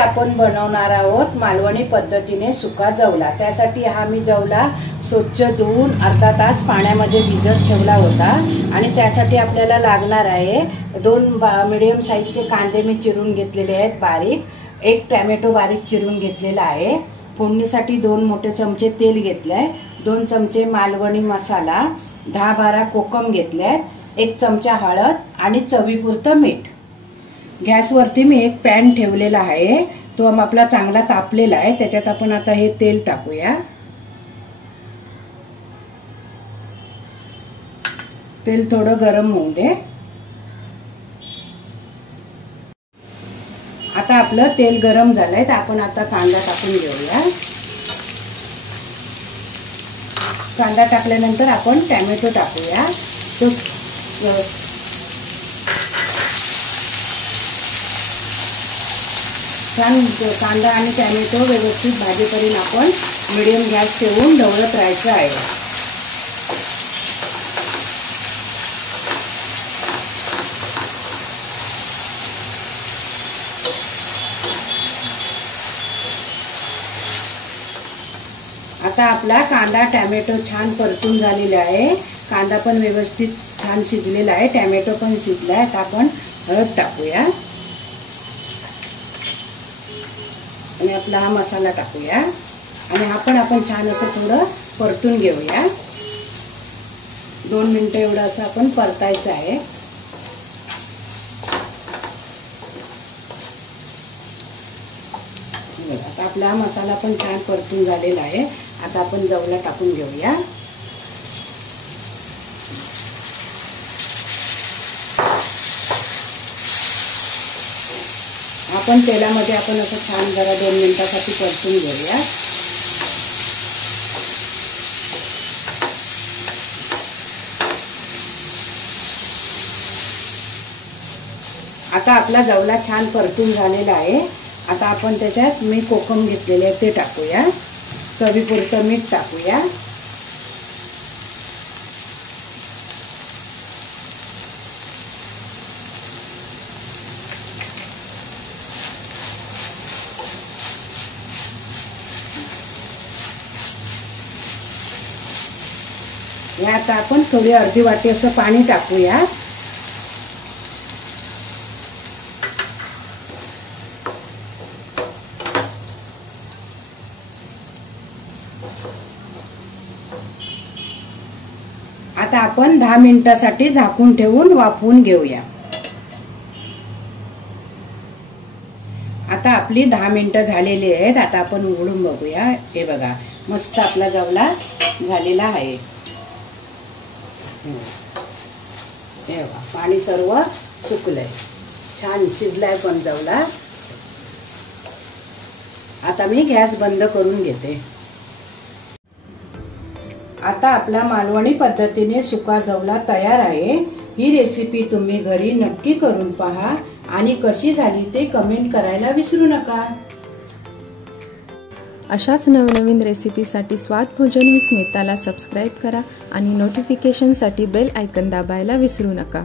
आपण बनवणार आहोत मालवणी पद्धतीने सुका जवला। त्यासाठी हा मी जवला स्वच्छ धुवून अर्धा तास पाण्यामध्ये भिजत ठेवला होता आणि त्यासाठी आपल्याला लागणार आहे 2 मीडियम साइजचे कांदे मी चिरून घेतलेले आहेत बारीक, 1 टोमॅटो बारीक चिरून घेतलेला आहे। फोडणीसाठी 2 मोठे चमचे तेल घेतले, 2 चमचे मालवणी मसाला, 10-12 कोकम घेतले, 1 चमचा हळद आणि चवीपुरतं मीठ। गॅसवरती मी एक पॅन ठेवलेला आहे, तो आपला चांगला तापलेला आहे। त्याच्यात आपण आता हे तेल टाकूया। तेल थोडं गरम होऊ दे। आता आपलं तेल गरम झालंय तर आपण आता कांदा टाकून घेऊया। कांदा टाकल्यानंतर आपण टोमॅटो टाकूया। तो छान कांदा आणि टोमॅटो व्यवस्थित भाजेपर्यंत आपण मीडियम गॅस ठेवून ढवळत राहायचं आहे। आता आपला कांदा टोमॅटो छान परतून झालेला आहे। कांदा पण व्यवस्थित छान शिजलेला आहे, टोमॅटो पण शिजला आहे। आता आपण हळद टाकूया आणि आपला हा मसाला टाकूया आणि हा पण आपण छान असं थोडं परतून घेऊया। 2 मिनिटं एवढं असं आपण परतायचं आहे। आता आपला हा मसाला पण छान परतून झालेला आहे। आता आपण जवला टाकून घेऊया। आपण तेलामध्ये आपण असं छान जरा 2 मिनिटांसाठी परतून घेऊया। आता आपला जवला छान परतून झालेला आहे। आता आपण त्याच्यात मी कोकम घेतलेले आहे ते टाकूया, चवीपुरतं मीठ टाकूया। आता आपण थोडी अर्धी वाटी असं पाणी टाकूया। आता आपण 10 मिनिटांसाठी झाकून ठेवून वाफवून घेऊया। आता आपली 10 मिनिटं झालेली आहेत। आता आपण उघडून बघूया। हे बघा, मस्त आपला जवला झालेला आहे। हे बघा, पाणी सर्व सुकलंय, छान शिजलाय पण जवला। आता मी गॅस बंद करून घेते। आता आपला मालवणी पद्धतीने सुका जवला तयार आहे। ही रेसिपी तुम्ही घरी नक्की करून पहा आणि कशी झाली ते कमेंट करायला विसरू नका। अशाच नवनवीन रेसिपीसाठी स्वाद भोजन विथ स्मिताला सबस्क्राईब करा आणि नोटिफिकेशनसाठी बेल आयकॉन दाबायला विसरू नका।